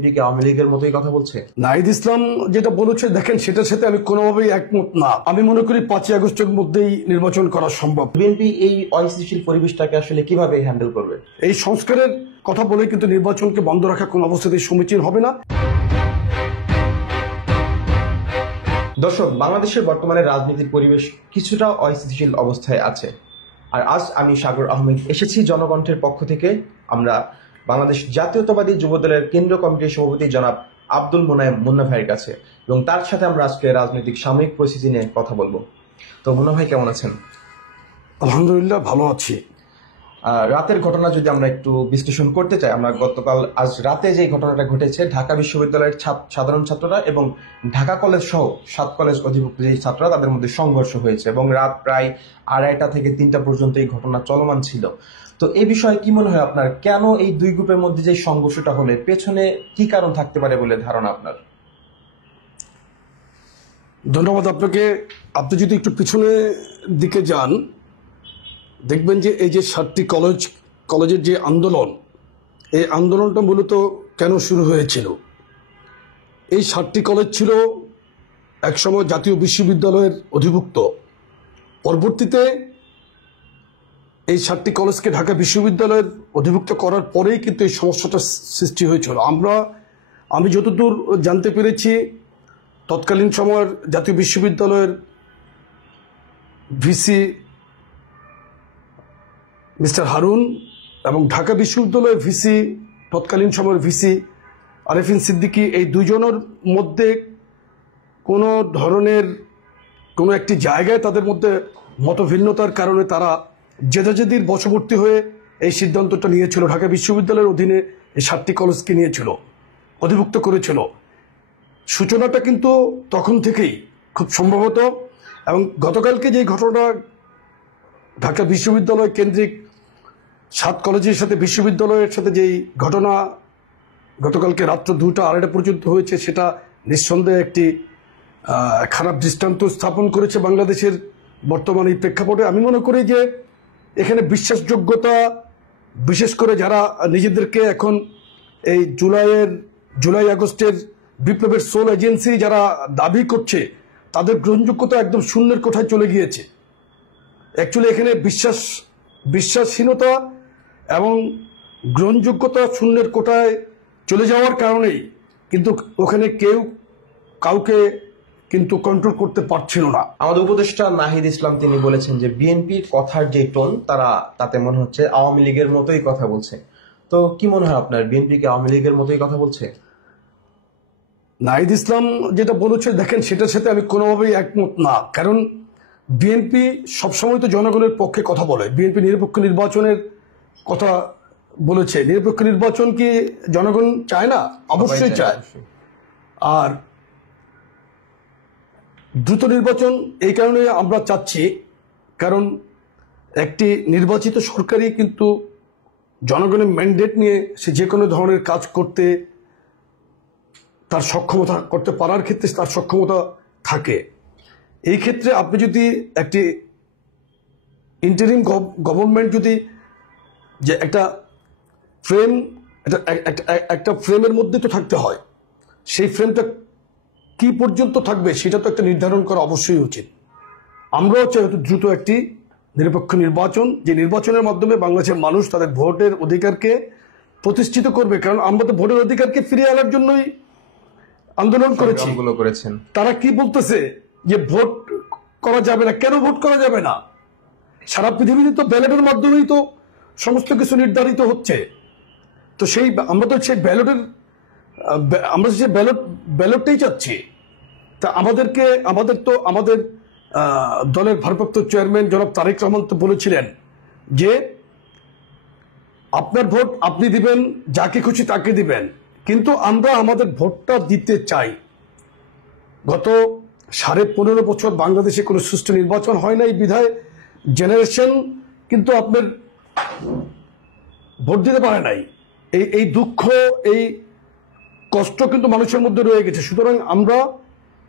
BNP কি আওয়ামী লীগের মতোই কথা বলছে? নাহিদ ইসলাম যেটা বলেছে, দেখেন, সেটার সাথে আমি কোনোভাবেই একমত না। আমি মনে করি 5ই আগস্টের মধ্যেই নির্বাচন করা সম্ভব। বিএনপি এই অস্থিতিশীল পরিবেশটাকে আসলে কিভাবে হ্যান্ডেল করবে? এই সংস্কারের কথা বলে কিন্তু নির্বাচনকে বন্ধ রাখা কোন অবস্থাতেই সমীচীন হবে না। দর্শক, বাংলাদেশের বর্তমানে রাজনীতির পরিবেশ কিছুটা অস্থিতিশীল অবস্থায় আছে। আর আজ আমি সাগর আহমেদ এসেছি জনকণ্ঠের পক্ষ থেকে। আমরা বাংলাদেশ জাতীয়তাবাদী যুবদলের কেন্দ্রীয় কমিটির সভাপতি জনাব আব্দুল মোনায়েম মুন্না ভাইয়ের কাছে, এবং তার সাথে আমরা আজকে রাজনৈতিক সাময়িক পরিস্থিতি নিয়ে কথা বলবো। তো মুন্না ভাই, কেমন আছেন? আলহামদুলিল্লাহ, ভালো আছি। রাতের ঘটনা যদি আমরা একটু বিশ্লেষণ করতে চাই, আমরা আজ রাতে যে ঘটনাটা ঘটেছে, ঢাকা বিশ্ববিদ্যালয়ের সাধারণ ছাত্ররা এবং ঢাকা কলেজ সহ 7 কলেজ অধিভুক্ত যে ছাত্ররা, তাদের মধ্যে সংঘর্ষ হয়েছে এবং রাত প্রায় 2:30টা থেকে 3টা পর্যন্ত এই ঘটনা চলমান ছিল। তো এই বিষয়ে কি মনে হয় আপনার, কেন এই দুই গ্রুপের মধ্যে যে সংঘর্ষটা হলে পেছনে কি কারণ থাকতে পারে বলে ধারণা আপনার? ধন্যবাদ আপনাকে। আপনি যদি একটু পিছনের দিকে যান, দেখবেন যে এই যে 7টি কলেজের যে আন্দোলন, এই আন্দোলনটা মূলত কেন শুরু হয়েছিল? এই 7টি কলেজ ছিল একসময় জাতীয় বিশ্ববিদ্যালয়ের অধিভুক্ত। পরবর্তীতে এই 7টি কলেজকে ঢাকা বিশ্ববিদ্যালয়ের অধিভুক্ত করার পরেই কিন্তু এই সমস্যাটা সৃষ্টি হয়েছিল। আমি যতদূর জানতে পেরেছি, তৎকালীন সময়ের জাতীয় বিশ্ববিদ্যালয়ের ভিসি মিস্টার হারুন এবং ঢাকা বিশ্ববিদ্যালয়ের ভিসি, তৎকালীন সময়ের ভিসি আরেফিন সিদ্দিকী, এই দুজনের মধ্যে কোনো ধরনের কোনো একটি জায়গায় তাদের মধ্যে মতভিন্নতার কারণে তারা জেদাজেদির বশবর্তী হয়ে এই সিদ্ধান্তটা নিয়েছিল। ঢাকা বিশ্ববিদ্যালয়ের অধীনে এই 7টি কলেজকে নিয়েছিল, অধিভুক্ত করেছিল। সূচনাটা কিন্তু তখন থেকেই খুব সম্ভবত, এবং গতকালকে যে ঘটনা ঢাকা বিশ্ববিদ্যালয় কেন্দ্রিক 7 কলেজের সাথে বিশ্ববিদ্যালয়ের সাথে যেই ঘটনা গতকালকে রাত্র 2টা 2:30 পর্যন্ত হয়েছে, সেটা নিঃসন্দেহে একটি খারাপ দৃষ্টান্ত স্থাপন করেছে বাংলাদেশের বর্তমান এই প্রেক্ষাপটে। আমি মনে করি যে এখানে বিশ্বাসযোগ্যতা, বিশেষ করে যারা নিজেদেরকে এখন এই জুলাই আগস্টের বিপ্লবের সোল এজেন্সি যারা দাবি করছে, তাদের গ্রহণযোগ্যতা একদম শূন্যের কোঠায় চলে গিয়েছে। অ্যাকচুয়ালি এখানে বিশ্বাসহীনতা এবং গ্রহণযোগ্যতা শূন্যের কোঠায় চলে যাওয়ার কারণেই কিন্তু ওখানে কেউ কাউকে কিন্তু কন্ট্রোল করতে পারছিল না। আমাদের উপদেষ্টা নাহিদ ইসলাম তিনি বলেছেন যে বিএনপির কথার যে টোন, তাতে মনে হচ্ছে আওয়ামী লীগের মতোই কথা বলছে। তো কি মনে হয় আপনার, বিএনপি কি আওয়ামী লীগের মতোই কথা বলছে? নাহিদ ইসলাম যেটা বলেছে, দেখেন, সেটার সাথে আমি কোনোভাবেই একমত না। কারণ বিএনপি সবসময় তো জনগণের পক্ষে কথা বলে। বিএনপি নিরপেক্ষ নির্বাচনের কথা বলেছে। নিরপেক্ষ নির্বাচন কি জনগণ চায় না? অবশ্যই চায়। আর দ্রুত নির্বাচন এই কারণে আমরা চাচ্ছি, কারণ একটি নির্বাচিত সরকারই কিন্তু জনগণের ম্যান্ডেট নিয়ে সে যে কোনো ধরনের কাজ করতে তার সক্ষমতা, করতে পারার ক্ষেত্রে তার সক্ষমতা থাকে। এই ক্ষেত্রে আপনি যদি একটি ইন্টারিম গভর্নমেন্ট যদি যে একটা ফ্রেমের মধ্যে তো থাকতে হয়, সেই ফ্রেমটা কি পর্যন্ত থাকবে সেটা তো একটা নির্ধারণ করা অবশ্যই উচিত। আমরাও চাই দ্রুত একটি নিরপেক্ষ নির্বাচন, যে নির্বাচনের মাধ্যমে বাংলাদেশের মানুষ তাদের ভোটের অধিকারকে প্রতিষ্ঠিত করবে। কারণ আমরা তো ভোটের অধিকারকে ফিরিয়ে আনার জন্যই আন্দোলন করেছেন। তারা কি বলতেছে যে ভোট করা যাবে না? কেন ভোট করা যাবে না? সারা পৃথিবীতে তো ব্যালটের মাধ্যমেই তো সমস্ত কিছু নির্ধারিত হচ্ছে। তো আমরা তো সেই ব্যালটটাই চাচ্ছি। তা আমাদের দলের ভারপ্রাপ্ত চেয়ারম্যান জনাব তারেক রহমান তো বলেছিলেন যে আপনার ভোট আপনি দিবেন, যাকে খুশি তাকে দিবেন, কিন্তু আমরা আমাদের ভোটটা দিতে চাই। গত 15.5 বছর বাংলাদেশে কোনো সুষ্ঠু নির্বাচন হয় নাই, বিধায় জেনারেশন কিন্তু আপনার ভোট দিতে পারে নাই। এই দুঃখ, এই কষ্ট কিন্তু মানুষের মধ্যে রয়ে গেছে। সুতরাং আমরা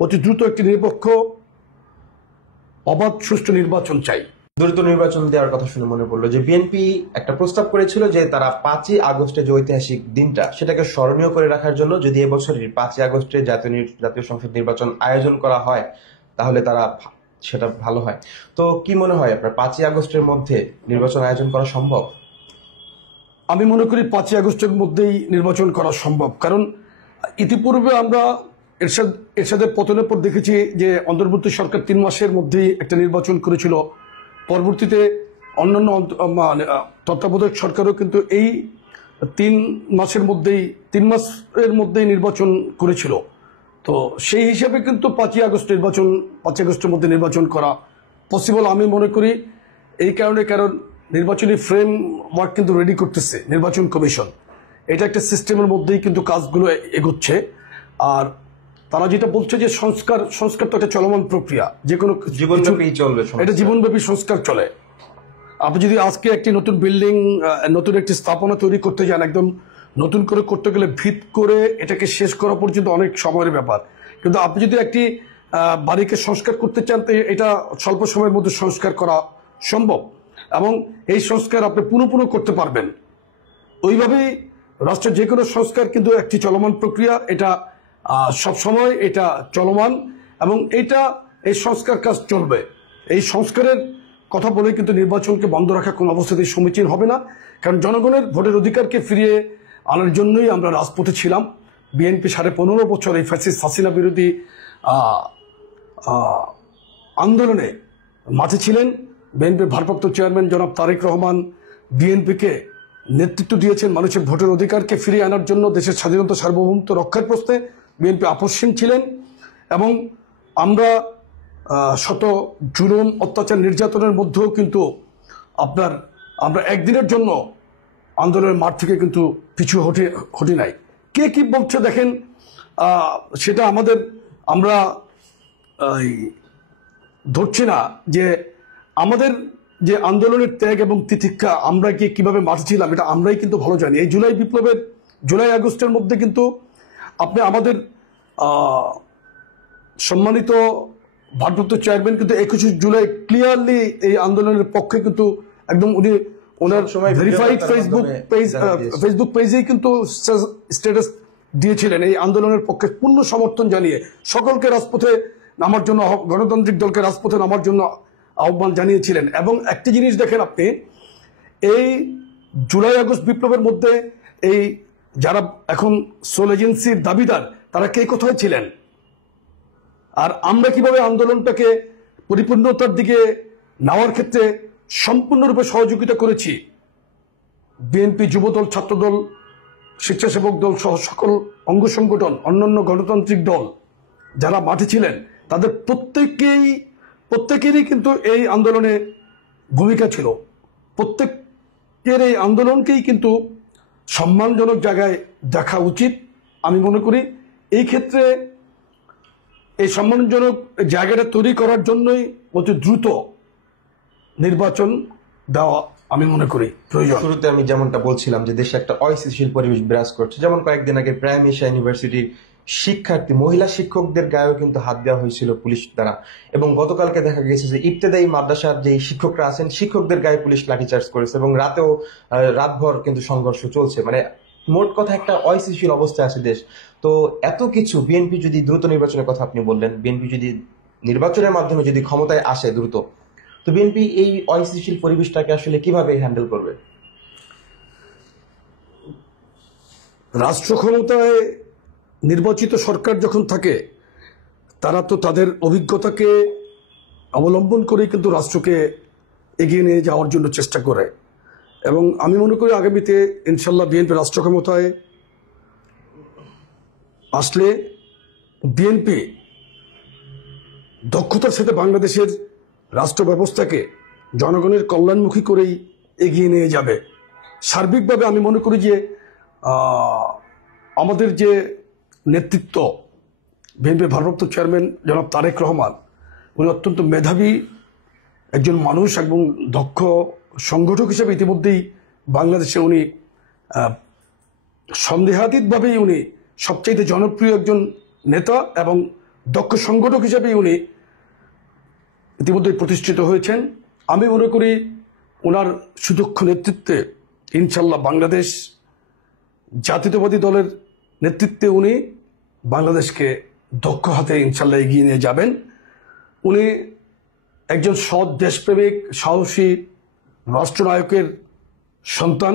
অতি দ্রুত একটি নিরপেক্ষ, অবাধ, সুষ্ঠু নির্বাচন চাই। দ্রুত নির্বাচন দেওয়ার কথা শুনে মনে পড়লো যে বিএনপি একটা প্রস্তাব করেছিল যে তারা 5ই আগস্টে যে ঐতিহাসিক দিনটা সেটাকে স্মরণীয় করে রাখার জন্য যদি এবছরের 5ই আগস্টে জাতীয় সংসদ নির্বাচন আয়োজন করা হয় তাহলে সেটা ভালো হয়। তো কি মনে হয় আপনার 5ই আগস্টের মধ্যে নির্বাচন আয়োজন করা সম্ভব? আমি মনে করি 5ই আগস্টের মধ্যেই নির্বাচন করা সম্ভব, কারণ ইতিপূর্বে আমরা এরশাদের পতনের পর দেখেছি যে অন্তর্বর্তী সরকার 3 মাসের মধ্যেই একটা নির্বাচন করেছিল। পরবর্তীতে অন্যান্য তত্ত্বাবধায়ক সরকারও কিন্তু এই 3 মাসের মধ্যেই নির্বাচন করেছিল। তো সেই হিসাবে কিন্তু 5ই আগস্টের মধ্যে নির্বাচন করা পসিবল আমি মনে করি। এই কারণ নির্বাচনী ফ্রেম ওয়ার্ক কিন্তু রেডি করতেছে নির্বাচন কমিশন। এটা একটা সিস্টেমের মধ্যেই কিন্তু কাজগুলো এগোচ্ছে। আর তারা যেটা বলছে যে সংস্কার তো একটা চলমান প্রক্রিয়া, যে কোনো জীবনব্যাপী চলবে, এটা জীবনব্যাপী সংস্কার চলে। আপনি যদি আজকে একটি নতুন বিল্ডিং, নতুন একটি স্থাপনা তৈরি করতে যান, একদম নতুন করে করতে গেলে ভিত করে এটাকে শেষ করা পর্যন্ত অনেক সময়ের ব্যাপার। কিন্তু আপনি যদি একটি বাড়িকে সংস্কার করতে চান তো এটা স্বল্প সময়ের মধ্যে সংস্কার করা সম্ভব, এবং এই সংস্কার আপনি পুনঃ করতে পারবেন। ওইভাবেই রাষ্ট্রের যে কোনো সংস্কার কিন্তু একটি চলমান প্রক্রিয়া, এটা সবসময় এটা চলমান, এবং এই সংস্কার কাজ চলবে। এই সংস্কারের কথা বলে কিন্তু নির্বাচনকে বন্ধ রাখা কোনো অবস্থাতেই সমীচীন হবে না, কারণ জনগণের ভোটের অধিকারকে ফিরিয়ে আনার জন্যই আমরা রাজপথে ছিলাম। বিএনপি 15.5 বছর এই ফ্যাসিস্ট হাসিনা বিরোধী আন্দোলনে মাঠে ছিলেন। বিএনপির ভারপ্রাপ্ত চেয়ারম্যান জনাব তারেক রহমান বিএনপিকে নেতৃত্ব দিয়েছেন মানুষের ভোটের অধিকারকে ফিরিয়ে আনার জন্য। দেশের স্বাধীনতা সার্বভৌমত্ব রক্ষার প্রশ্নে বিএনপি আপোষহীন ছিলেন, এবং আমরা শত জুলুম, অত্যাচার, নির্যাতনের মধ্যেও কিন্তু আমরা একদিনের জন্য আন্দোলনের মাঠ থেকে কিন্তু পিছু হটি নাই। কে কি বলছে দেখেন, সেটা আমরা ধরছি না যে আমাদের যে আন্দোলনের ত্যাগ এবং তিতিক্ষা, আমরা কিভাবে মাঠে ছিলাম এটা আমরাই কিন্তু ভালো জানি। এই জুলাই আগস্টের মধ্যে কিন্তু আপনি আমাদের সম্মানিত ভারপ্রাপ্ত চেয়ারম্যান কিন্তু 21 জুলাই ক্লিয়ারলি এই আন্দোলনের পক্ষে কিন্তু একদম ওনার ভেরিফাইড ফেসবুক পেজেই কিন্তু স্ট্যাটাস দিয়েছিলেন এই আন্দোলনের পক্ষে পূর্ণ সমর্থন জানিয়ে সকলকে রাজপথে নামার জন্য, গণতান্ত্রিক দলকে রাজপথে নামার জন্য আহ্বান জানিয়েছিলেন। এবং একটি জিনিস দেখেন আপনি, এই জুলাই আগস্ট বিপ্লবের মধ্যে এই যারা এখন সোল এজেন্সির দাবিদার তারা কে কোথায় ছিলেন, আর আমরা কিভাবে আন্দোলনটাকে পরিপূর্ণতার দিকে নেওয়ার ক্ষেত্রে সম্পূর্ণরূপে সহযোগিতা করেছি। বিএনপি, যুবদল, ছাত্রদল, স্বেচ্ছাসেবক দল সহ সকল অঙ্গ সংগঠন, অন্যান্য গণতান্ত্রিক দল যারা মাঠে ছিলেন তাদের প্রত্যেকেরই কিন্তু এই আন্দোলনে ভূমিকা ছিল। প্রত্যেকের এই আন্দোলনকেই কিন্তু সম্মানজনক জায়গায় দেখা উচিত আমি মনে করি। এই ক্ষেত্রে এই সম্মানজনক জায়গাটা তৈরি করার জন্যই অতি দ্রুত নির্বাচন দেওয়া আমি মনে করি প্রয়োজন। শুরুতে আমি যেমনটা বলছিলাম যে দেশে একটা অস্থিতিশীল পরিবেশ বিরাজ করছে, যেমন কয়েকদিন আগে প্রাইম এশিয়া ইউনিভার্সিটির মহিলা শিক্ষকদের গায়েও কিন্তু হাত দেওয়া হয়েছিল পুলিশ দ্বারা, এবং গতকালকে দেখা গেছে যে ইবতেদায়ী মাদ্রাসার যে শিক্ষকরা আছেন শিক্ষকদের গায়ে পুলিশ লাঠিচার্জ করেছে, এবং রাতভর কিন্তু সংঘর্ষ চলছে। মানে মোট কথা একটা অস্থিতিশীল অবস্থায় আছে দেশ। তো এত কিছু, বিএনপি যদি দ্রুত নির্বাচনের কথা আপনি বললেন, বিএনপি যদি নির্বাচনের মাধ্যমে যদি ক্ষমতায় আসে দ্রুত, তো বিএনপি এই অস্থিতিশীল পরিবেশটাকে আসলে কিভাবে হ্যান্ডেল করবে? রাষ্ট্র ক্ষমতায় নির্বাচিত সরকার যখন থাকে তারা তো তাদের অভিজ্ঞতাকে অবলম্বন করেই কিন্তু রাষ্ট্রকে এগিয়ে নিয়ে যাওয়ার জন্য চেষ্টা করে, এবং আমি মনে করি আগামীতে ইনশাল্লাহ বিএনপি রাষ্ট্র ক্ষমতায় আসলে বিএনপি দক্ষতার সাথে বাংলাদেশের রাষ্ট্র ব্যবস্থাকে জনগণের কল্যাণমুখী করেই এগিয়ে নিয়ে যাবে। সার্বিকভাবে আমি মনে করি যে আমাদের যে নেতৃত্ব, বিএনপির ভারপ্রাপ্ত চেয়ারম্যান জনাব তারেক রহমান, উনি অত্যন্ত মেধাবী একজন মানুষ এবং দক্ষ সংগঠক হিসেবে ইতিমধ্যেই বাংলাদেশে উনি সন্দেহাতীতভাবেই উনি সবচাইতে জনপ্রিয় একজন নেতা এবং দক্ষ সংগঠক হিসেবেই উনি ইতিমধ্যেই প্রতিষ্ঠিত হয়েছেন। আমি মনে করি ওনার সুদক্ষ নেতৃত্বে ইনশাল্লাহ বাংলাদেশ জাতীয়তাবাদী দলের নেতৃত্বে উনি বাংলাদেশকে দক্ষ হাতে ইনশাল্লাহ এগিয়ে নিয়ে যাবেন। উনি একজন সৎ দেশপ্রেমিক সাহসী রাষ্ট্রনায়কের সন্তান,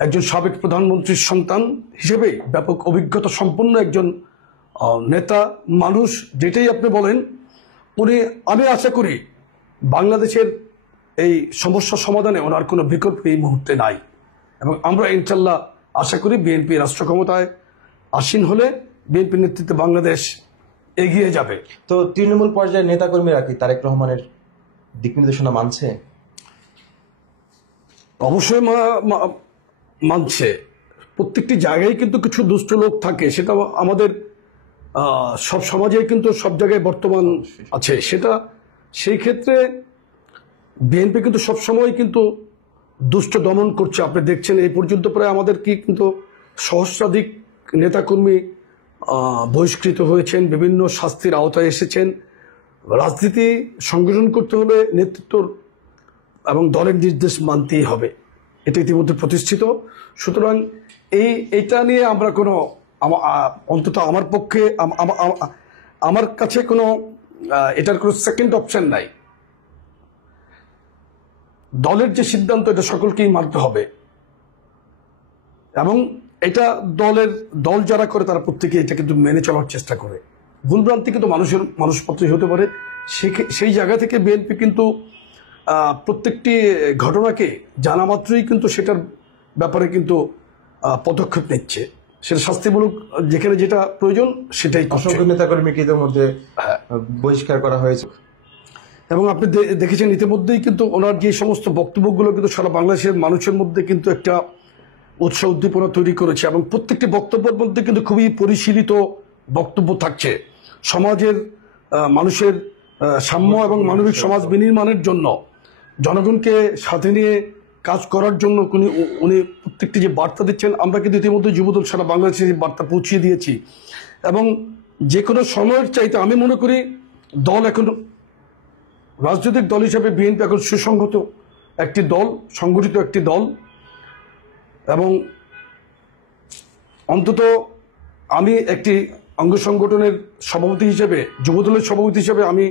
একজন সাবেক প্রধানমন্ত্রীর সন্তান হিসেবে ব্যাপক অভিজ্ঞতা সম্পন্ন একজন নেতা মানুষ, যেটাই আপনি বলেন উনি, আমি আশা করি বাংলাদেশের এই সমস্যা সমাধানে ওনার কোনো বিকল্প এই মুহূর্তে নাই এবং আমরা ইনশাল্লাহ আশা করি বিএনপি রাষ্ট্র ক্ষমতায় আসীন হলে বিএনপি নেতৃত্বে বাংলাদেশ এগিয়ে যাবে। তো তৃণমূল পর্যায়ের নেতাকর্মীরা কি তারেক রহমানের দিক নির্দেশনা মানছে? অবশ্যই মানছে। প্রত্যেকটি জায়গায় কিন্তু কিছু দুষ্ট লোক থাকে, সেটা আমাদের সব সমাজে কিন্তু সব জায়গায় বর্তমান আছে। সেটা সেই ক্ষেত্রে বিএনপি কিন্তু সবসময় কিন্তু দুষ্ট দমন করছে। আপনি দেখছেন এই পর্যন্ত প্রায় আমাদের কি কিন্তু সহস্রাধিক নেতাকর্মী বহিষ্কৃত হয়েছেন, বিভিন্ন শাস্তির আওতায় এসেছেন। রাজনীতি সংগঠন করতে হলে নেতৃত্বর এবং দলের নির্দেশ মানতেই হবে, এটা ইতিমধ্যে প্রতিষ্ঠিত। সুতরাং এইটা নিয়ে আমরা কোনো অন্তত আমার পক্ষে আমার কাছে কোনো এটার কোনো সেকেন্ড অপশন নাই। দলের যে সিদ্ধান্ত এটা সকলকেই মানতে হবে এবং এটা দল যারা করে তারা প্রত্যেকে এটা কিন্তু মেনে চলার চেষ্টা করে। ভুলভ্রান্তি কিন্তু মানুষ পত্রই হতে পারে, সেই জায়গা থেকে বিএনপি কিন্তু প্রত্যেকটি ঘটনাকে জানা মাত্রই কিন্তু সেটার ব্যাপারে কিন্তু পদক্ষেপ নিচ্ছে, সেটা শাস্তিমূলক যেখানে যেটা প্রয়োজন সেটাই। অসংখ্য নেতাকর্মীকে ইতিমধ্যে বহিষ্কার করা হয়েছে এবং আপনি দেখেছেন ইতিমধ্যেই কিন্তু ওনার যে সমস্ত বক্তব্যগুলো কিন্তু সারা বাংলাদেশের মানুষের মধ্যে কিন্তু একটা উৎসাহ উদ্দীপনা তৈরি করেছে এবং প্রত্যেকটি বক্তব্যের মধ্যে কিন্তু খুবই পরিশীলিত বক্তব্য থাকছে। সমাজের মানুষের সাম্য এবং মানবিক সমাজ বিনির্মাণের জন্য, জনগণকে সাথে নিয়ে কাজ করার জন্য উনি প্রত্যেকটি যে বার্তা দিচ্ছেন, আমরা কিন্তু ইতিমধ্যে যুবদল সারা বাংলাদেশে বার্তা পৌঁছিয়ে দিয়েছি এবং যে কোনো সময়ের চাইতে আমি মনে করি দল এখন রাজনৈতিক দল হিসেবে বিএনপি এখন সুসংহত একটি দল, সংগঠিত একটি দল এবং অন্তত আমি একটি অঙ্গ সংগঠনের সভাপতি হিসেবে, যুবদলের সভাপতি হিসেবে আমি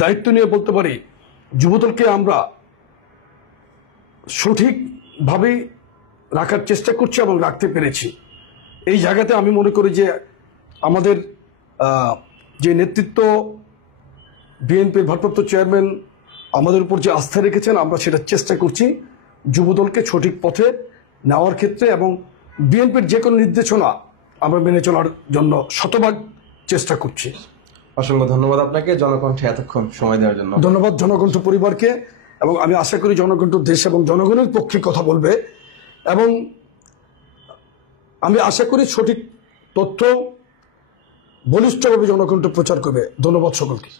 দায়িত্ব নিয়ে বলতে পারি যুবদলকে আমরা সঠিকভাবে রাখার চেষ্টা করছি এবং রাখতে পেরেছি। এই জায়গাতে আমি মনে করি যে আমাদের যে নেতৃত্ব বিএনপির ভারপ্রাপ্ত চেয়ারম্যান আমাদের উপর যে আস্থা রেখেছেন, আমরা সেটা চেষ্টা করছি যুবদলকে সঠিক পথে নেওয়ার ক্ষেত্রে এবং বিএনপির যে কোনো নির্দেশনা আমরা মেনে চলার জন্য শতভাগ চেষ্টা করছি। অসংখ্য ধন্যবাদ আপনাকে জনকণ্ঠে এতক্ষণ সময় দেওয়ার জন্য। ধন্যবাদ জনকণ্ঠ পরিবারকে এবং আমি আশা করি জনকণ্ঠ দেশ এবং জনগণের পক্ষে কথা বলবে এবং আমি আশা করি সঠিক তথ্য বলিষ্ঠভাবে জনকণ্ঠ প্রচার করবে। ধন্যবাদ সকলকে।